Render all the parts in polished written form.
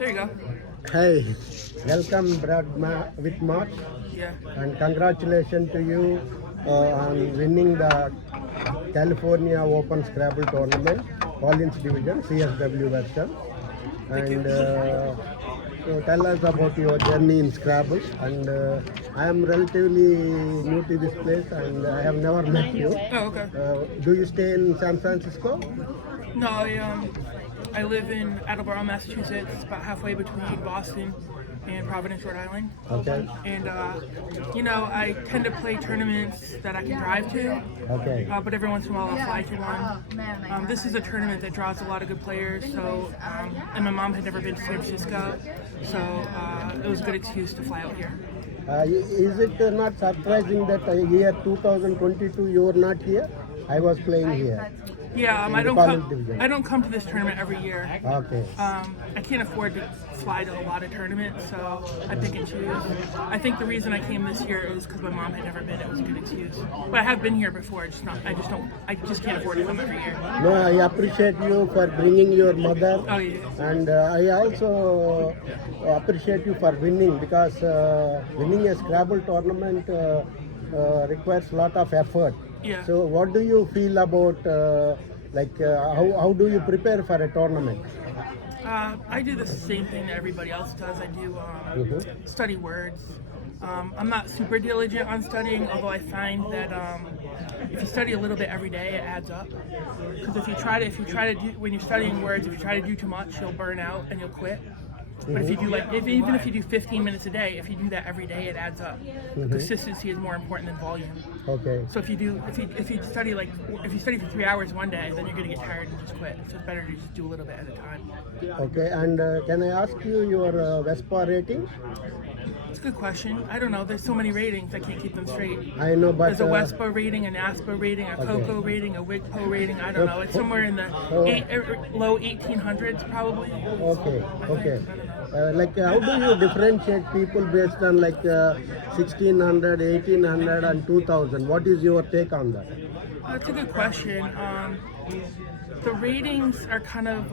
There you go. Hey, welcome, Whitmarsh, Yeah. and congratulations to you on winning the California Open Scrabble Tournament, Collins Division, CSW version. Thank you. And so tell us about your journey in Scrabble. And I am relatively new to this place, and I have never met you. Oh, okay. Do you stay in San Francisco? No, I live in Attleboro, Massachusetts. It's about halfway between Boston and Providence, Rhode Island. Okay. And I tend to play tournaments that I can drive to. Okay. But every once in a while I'll fly to one. This is a tournament that draws a lot of good players. So, and my mom had never been to San Francisco, so it was a good excuse to fly out here. Is it not surprising that year 2022 you were not here? I was playing here. Yeah, In the Collins Division. I don't come to this tournament every year. Okay. I can't afford to fly to a lot of tournaments, so I pick and choose. I think the reason I came this year is because my mom had never been. It was a good excuse. But I have been here before. I just can't afford to come every year. No, I appreciate you for bringing your mother. Oh yeah. And I also appreciate you for winning, because winning a Scrabble tournament requires a lot of effort. Yeah. So what do you feel about, how do you prepare for a tournament? I do the same thing that everybody else does. I do study words. I'm not super diligent on studying, although I find that if you study a little bit every day, it adds up. Because if you try to do, when you're studying words, if you try to do too much, you'll burn out and you'll quit. But if you do even if you do 15 minutes a day, if you do that every day, it adds up. Consistency is more important than volume. Okay. So if you study for 3 hours one day, then you're gonna get tired and just quit. So it's better to just do a little bit at a time. Okay, and can I ask you your Vespa rating? It's a good question. I don't know. There's so many ratings, I can't keep them straight. I know, but There's a WESPA rating, a NASPA rating, a COCO rating, a WIGPO rating. I don't know. It's somewhere in the low 1800s, probably. Okay, okay. I don't know. How do you differentiate people based on 1600, 1800 and 2000? What is your take on that? That's a good question. The ratings are kind of,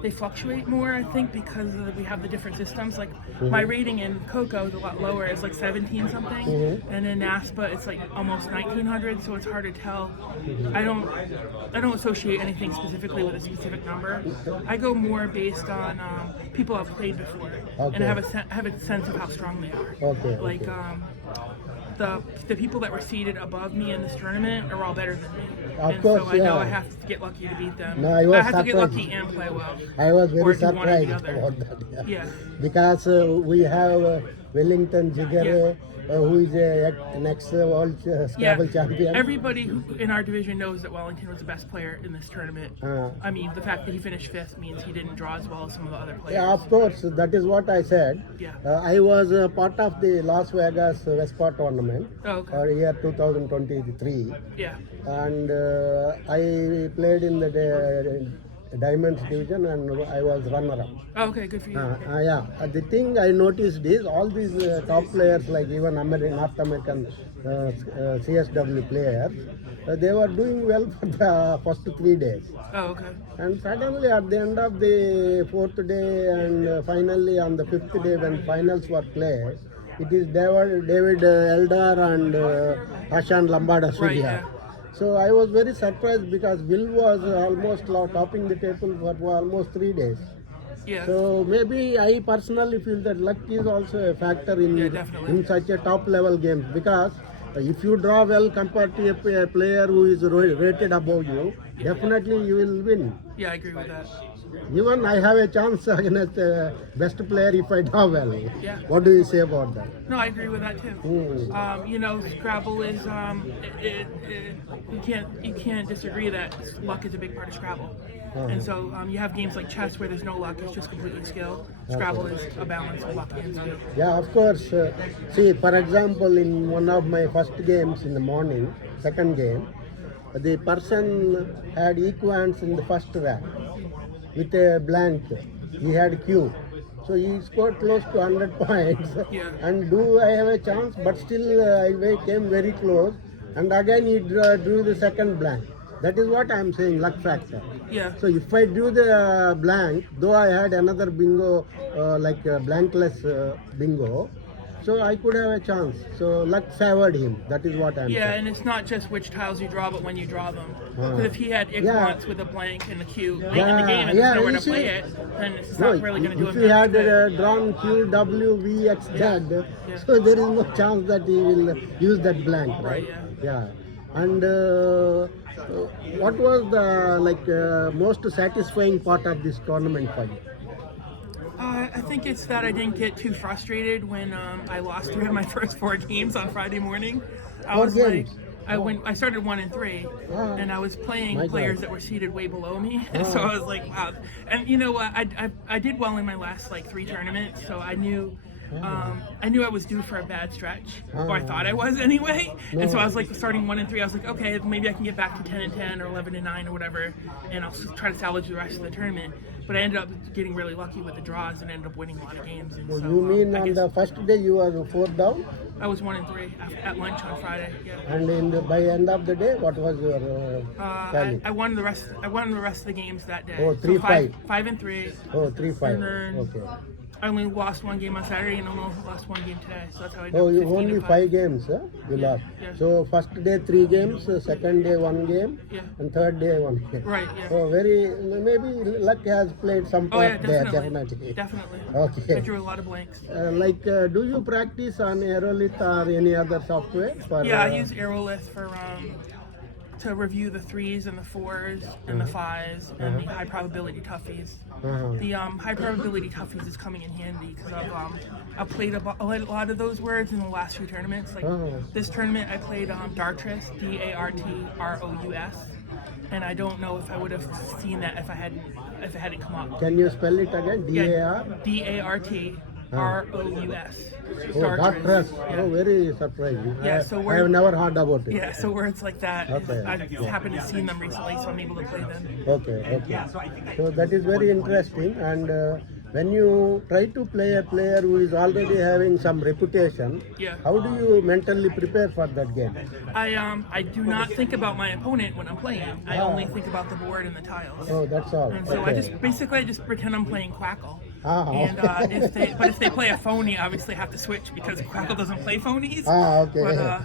they fluctuate more, I think, because we have the different systems. Like my rating in COCO is a lot lower. It's like 17 something. And in NASPA, it's like almost 1900, so it's hard to tell. I don't associate anything specifically with a specific number. I go more based on people I've played before and have a sense of how strong they are. Okay. Like, the people that were seated above me in this tournament are all better than me. Of course, so I know yeah. I have to get lucky to beat them. No, I was have to get surprised. lucky and play well. I was Or very do one or the surprised other. about that. Yeah. Because we have Wellington Jigare, who is an ex-world Scrabble champion. Everybody in our division knows that Wellington was the best player in this tournament. I mean, the fact that he finished 5th means he didn't draw as well as some of the other players. Yeah, of course, that is what I said. Yeah. I was part of the Las Vegas Vespa tournament for year 2023. Yeah. And I played in the Diamonds division and I was runner-up. Okay, good for you. Yeah, the thing I noticed is all these top players, like even North American CSW players, they were doing well for the first 3 days. Oh, okay. And suddenly at the end of the 4th day and finally on the 5th day when finals were played, it is David Eldar and Ashan Lambada Right, Sudhia. yeah. So I was very surprised because Will was almost topping the table for almost 3 days. Yeah. So maybe I personally feel that luck is also a factor in such a top level games, because if you draw well compared to a player who is rated above you, definitely you will win. Yeah, I agree with that. Even I have a chance against best player if I draw well. Yeah. What do you say about that? No, I agree with that too. Scrabble is you can't disagree that luck is a big part of Scrabble. And so you have games like chess where there's no luck; it's just completely skill. Scrabble is a balance of luck and skill. Yeah, of course. See, for example, in one of my first games in the morning, second game, the person had equants in the first rank with a blank. He had Q. So he scored close to 100 points. Yeah. And do I have a chance? But still I came very close. And again he drew the second blank. That is what I am saying, luck factor. Yeah. So if I do the blank, though I had another bingo, like blankless bingo, so I could have a chance. So luck favored him. That is what I am Yeah, saying. and it's not just which tiles you draw, but when you draw them. Ah. Because if he had it Yeah. once with a blank and the cue late in the Yeah, game and yeah, there's nowhere you to play see- it, then it's No, not really going to do if him he much had good. drawn Q, W, V, X, Z, Yeah. so there is no chance that he will use that blank, right? Right, Yeah. And what was the most satisfying part of this tournament for you? I think it's that I didn't get too frustrated when I lost 3 of my first 4 games on Friday morning. I Four was games? I started 1 and 3, Ah. and I was playing My players God. that were seated way below me. So I was like, wow. And you know what? I did well in my last 3 tournaments, so I knew I was due for a bad stretch, or I thought I was anyway. And so I was like starting 1 and 3. I was like, okay, maybe I can get back to 10 and 10 or 11 and 9 or whatever, and I'll try to salvage the rest of the tournament. But I ended up getting really lucky with the draws and ended up winning a lot of games. And so, You mean I on guess the first day you were 4 down, I was 1 and 3 at lunch on Friday. Yeah. and by end of the day, what was your tally? I won the rest. I won the rest of the games that day. Oh, 3-5. 5 and 3. Oh, 3-5. And then Okay. I only lost 1 game on Saturday and only lost 1 game today. So that's how I did. Oh, you 15 only and 5 games, huh? You lost. yeah. So first day 3 games, second day 1 game, Yeah. and third day 1 game. Right. Yeah. So maybe luck has played some Oh part yeah, there, definitely. definitely. Definitely. I Okay. drew a lot of blanks. Do you practice on Aerolith or any other software? For, Yeah, I use Aerolith for to review the 3s and the 4s and the 5s and the high probability toughies. The high probability toughies is coming in handy because I've played a lot of those words in the last few tournaments. Like this tournament, I played Dartrous, Dartrous, and I don't know if I would have seen that if it hadn't come up. Can you spell it again? D-A-R? Dartrous. Oh, Dartrous. Oh, very surprising. Yeah, so I have never heard about it. Yeah, so words like that, Okay. I just happened to see them recently, so I'm able to play them. Okay. So that is very interesting. And when you try to play a player who is already having some reputation, Yeah. how do you mentally prepare for that game? I do not think about my opponent when I'm playing. I only think about the board and the tiles. Oh, that's all. And so I just pretend I'm playing Quackle. Ah, And okay. if they play a phony, obviously I have to switch because Quackle doesn't play phonies. Ah, okay.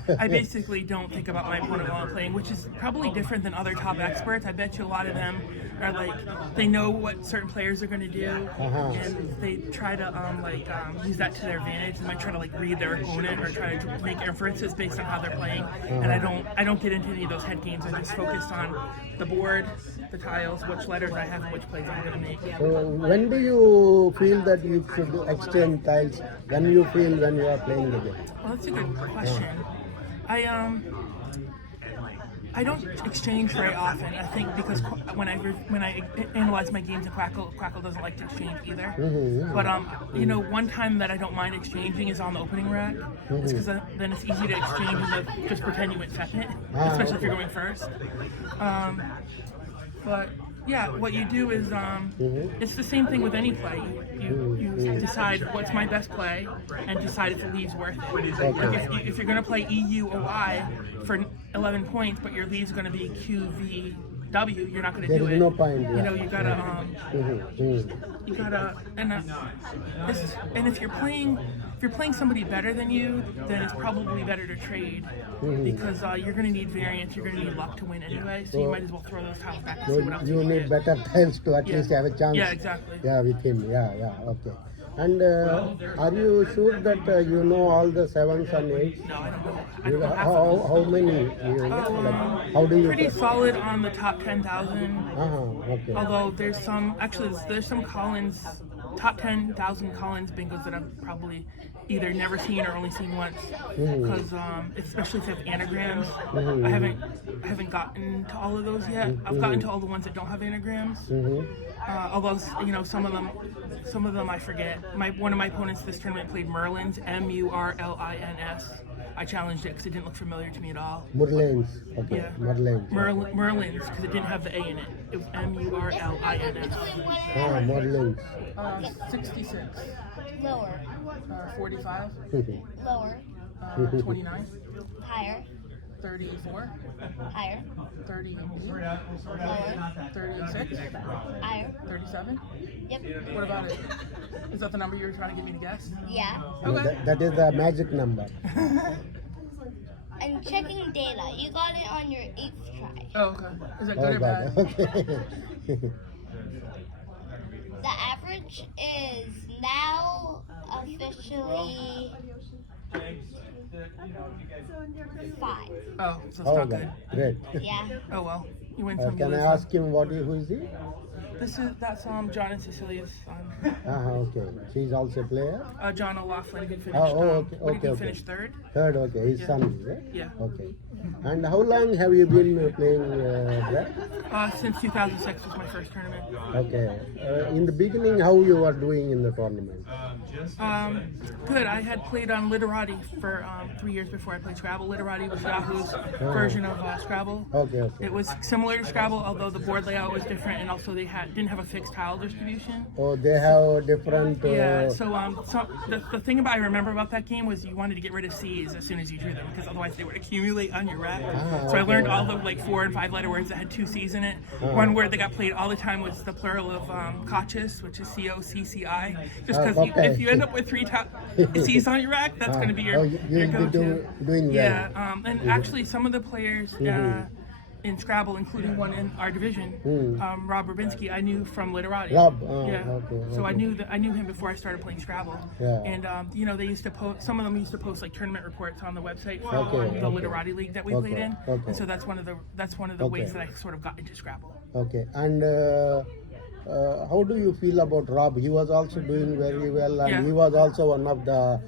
But I basically don't think about my opponent while I'm playing, which is probably different than other top experts. I bet you a lot of them are like they know what certain players are going to do, and they try to use that to their advantage. They might try to read their opponent or try to make inferences based on how they're playing. And I don't get into any of those head games. I just focus on the board, the tiles, which letters I have, and which plays I'm going to make. So when do you feel that you should exchange tiles? When you feel when you are playing the game? Well, that's a good question. I don't exchange very often. I think because when I analyze my games in Quackle doesn't like to exchange either. But one time that I don't mind exchanging is on the opening rack. It's because then it's easy to exchange and just pretend you went second, especially if you're going first. But yeah, what you do is it's the same thing with any play. You decide what's my best play and decide if the lead's worth it. Like if you're going to play EUOI for 11 points, but your lead's going to be QVW, you're not going to do it. There is no point. You know, you gotta, and if you're playing somebody better than you, then it's probably better to trade because you're going to need variance, you're going to need luck to win anyway. So you might as well throw those tiles back and see what else You can need get. better tiles to at least have a chance. Yeah, exactly. Yeah, with him. Yeah, okay. And are you sure that you know all the 7s and 8s? No, I don't know. How many? How do you? Pretty solid on the top 10,000. Okay. Although there's some Collins top 10,000 Collins bingos that I've probably either never seen or only seen once. Because especially if they have anagrams, I haven't gotten to all of those yet. I've gotten to all the ones that don't have anagrams. Although some of them I forget. One of my opponents this tournament played Merlins, Murlins. I challenged it because it didn't look familiar to me at all. Merlins. Okay. Yeah. Merlins. Merlins because it didn't have the A in it. It was Murlins. Merlins. 66. Lower. 45. Lower. 29. Higher. 34, Higher. 38, Lower. 36, Higher. 37. Yep. What about it? Is that the number you were trying to get me to guess? Yeah. Okay. That is the magic number. And checking data. You got it on your 8th try. Oh, okay. Is that good Oh or God. bad? Okay. The average is now officially 5. Oh, so it's Oh not good. God. Great. Yeah. Oh well, you win some. you Can I lose ask him who is he? That's John and Cecilia's son. Okay. She's also a player? John O'Laughlin, who finished. Okay. What did he Okay. finish third? Third, okay. His Yeah. son is it? Yeah. Okay. And how long have you been playing that? Since 2006 was my first tournament. Okay. In the beginning, how you were doing in the tournament? Good. I had played on Literati for 3 years before I played Scrabble. Literati was Yahoo's version of Scrabble. Okay. It was similar to Scrabble, although the board layout was different, and also they didn't have a fixed tile distribution. Oh, they have different. Yeah. So the thing I remember about that game was you wanted to get rid of C's as soon as you drew them, because otherwise they would accumulate on your rack. So I learned all the 4 and 5 letter words that had 2 C's in it. One word that got played all the time was the plural of coccus, which is COCCI. Just because if you end up with 3 C's on your rack, that's going to be your go-to. Doing well. Yeah, and actually some of the players in Scrabble, including one in our division, Rob Rubinski, I knew from Literati. Rob, yeah. okay, So I okay. knew him before I started playing Scrabble. Yeah. And they used to post. Some of them used to post like tournament reports on the website for Okay, the okay. Literati league that we Okay, played in. okay. And so that's one of the Okay. ways that I sort of got into Scrabble. Okay. And how do you feel about Rob? He was also doing very well, and Yeah. he was also one of the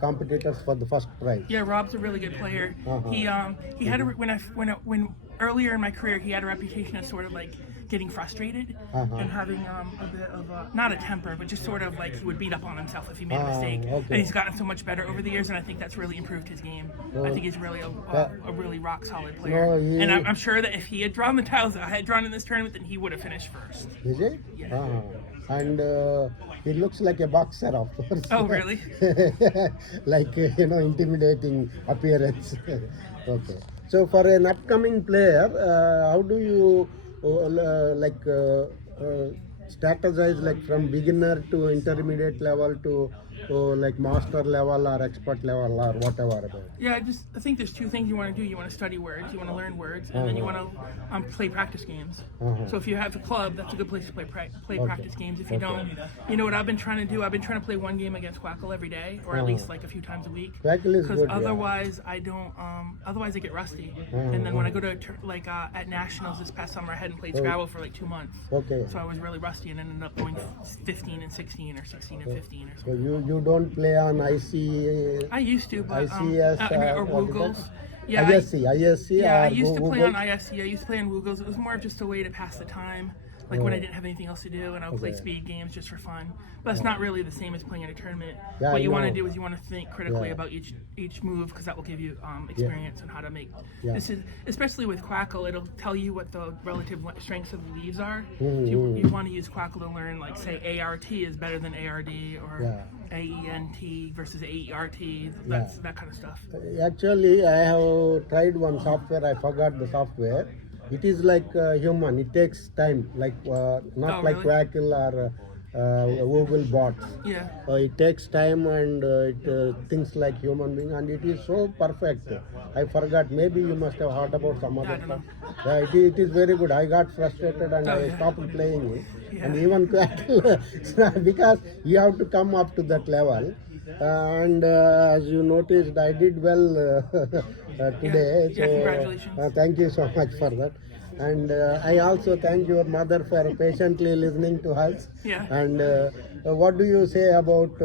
competitors for the first prize. Yeah, Rob's a really good player. He had when earlier in my career he had a reputation of sort of like getting frustrated and having a bit of not a temper, but just sort of like he would beat up on himself if he made a mistake. Okay. And he's gotten so much better over the years, and I think that's really improved his game. I think he's really a really rock solid player. No, and I'm sure that if he had drawn the tiles that I had drawn in this tournament, then he would have finished first. Is it? Yeah. And he looks like a boxer, of course. Oh, really? Like, intimidating appearance. Okay. So for an upcoming player, how do you strategize, like from beginner to intermediate level to like master level or expert level or whatever about it? Yeah, I think there's 2 things you want to do. You want to study words, you want to learn words, and then you want to play practice games. So if you have a club, that's a good place to play practice games. If you don't, you know what I've been trying to do? I've been trying to play 1 game against Quackle every day, or at least like a few times a week. Quackle is Because good, yeah. otherwise I don't. Otherwise I get rusty. And then when I go to at nationals this past summer, I hadn't played Scrabble for like 2 months. Okay. So I was really rusty and ended up going 15 and 16 or 16 and 15 or So something. you don't play on IC? I used to, but ICS or what is Woogles. that? Yeah, ISC, yeah, I or used to play on Google? ISC. I used to play on Woogles. It was more of just a way to pass the time, like when I didn't have anything else to do, and I would play speed games just for fun. But it's not really the same as playing in a tournament. Yeah, What you I want to know. do is you want to think critically Yeah. about each move, because that will give you experience on how to make. Yeah. This is especially with Quackle. It'll tell you what the relative strengths of the leaves are. Mm-hmm. You want to use Quackle to learn, like say ART is better than ARD, or Yeah. AENT versus AERT. That's that kind of stuff. Actually, I have tried one software. I forgot the software. It is like human. It takes time, like not like really? Quackle or Google bots. Yeah. It takes time and it thinks like human being, and it is so perfect. I forgot. Maybe you must have heard about some other don't know. stuff. Yeah, it is very good. I got frustrated and I stopped playing it. And even Quackle, because you have to come up to that level. And as you noticed, I did well today. Yeah, congratulations. Thank you so much for that. And I also thank your mother for patiently listening to us. Yeah. And what do you say about,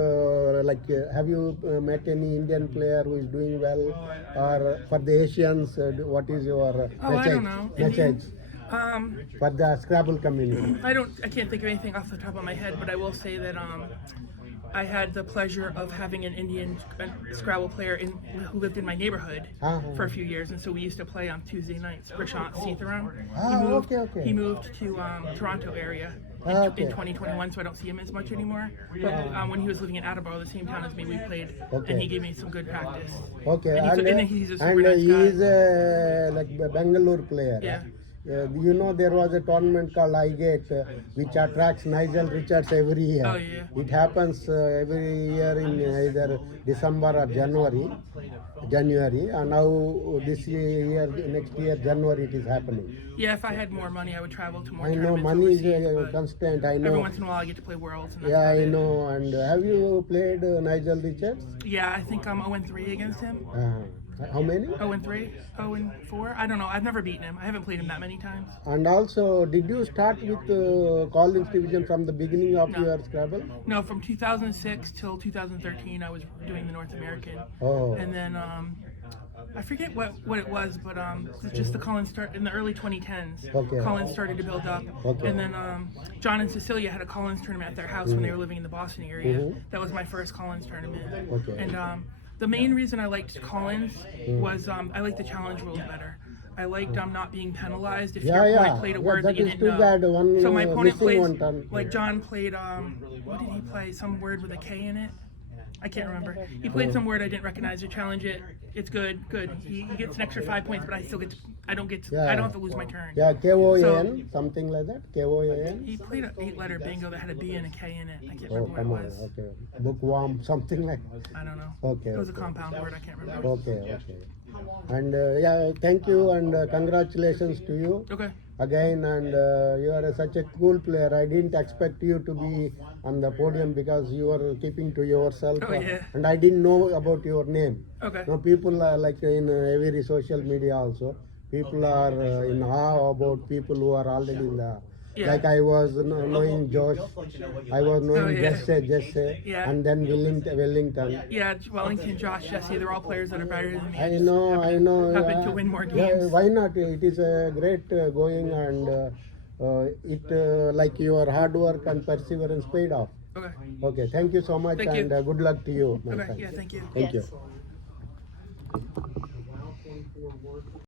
have you met any Indian player who is doing well? Or for the Asians, what is your I don't know. message for the Scrabble community? I can't think of anything off the top of my head, but I will say that I had the pleasure of having an Indian Scrabble player who lived in my neighborhood for a few years, and so we used to play on Tuesday nights. Prashant Sitaram. Okay. He moved to Toronto area, Okay. in 2021, so I don't see him as much anymore. But when he was living in Attleboro, the same town as me, we played, Okay. and he gave me some good practice. Okay, And he's a super and nice he guy. is a like a Bangalore player. Yeah. You know there was a tournament called IGATE which attracts Nigel Richards every year. Oh, yeah. It happens every year in either December or January, and now this year, next year January it is happening. Yeah, if I had more money, I would travel to more I know tournaments money is overseas, a but constant. I know. every once in a while I get to play Worlds. And that's Yeah, about I it. know. And have you played Nigel Richards? Yeah, I think I'm 0-3 against him. How many? 0-3, 0-4. I don't know. I've never beaten him. I haven't played him that many times. And also, did you start with Collins division from the beginning of No. your Scrabble? No, from 2006 till 2013, I was doing the North American. Oh. And then I forget what it was, but it's just the Collins start in the early 2010s. Okay. Collins started to build up, Okay. and then John and Cecilia had a Collins tournament at their house when they were living in the Boston area. That was my first Collins tournament. Okay. And the main reason I liked Collins was I liked the challenge rules better. I liked not being penalized if your opponent played a word that that you is didn't too know. bad. One So my opponent missing plays, one turn. like John played, what did he play? Some word with a K in it? I can't remember. He played some word I didn't recognize. You challenge it. It's good. He gets an extra 5 points, but I still get. I don't have to lose my turn. Yeah, KOAN, something like that. KOAN. He played an 8-letter bingo that had a B and a K in it. I can't Oh, remember come what on. it was. Okay. Bookworm, something like. I don't know. Okay. It was a okay. compound word. I can't remember. Okay. And yeah, thank you and congratulations to you Okay. again. And you are such a cool player. I didn't expect you to be on the podium because you were keeping to yourself. Oh, yeah. And I didn't know about your name. Okay. Now people are like in every social media also. People are in awe about people who are already in the. Yeah. Like I was knowing Josh, I was knowing yeah. Jesse, Yeah. and then Wellington. Yeah, Wellington, Josh, Jesse, they're all players that are better than me. I know. Happen to win more Yeah, games. why not? It is a great going, and it like your hard work and perseverance paid off. Okay. Okay, thank you so much, Thank you. and good luck to you, my Okay. friend. Yeah. Thank you. Thank you.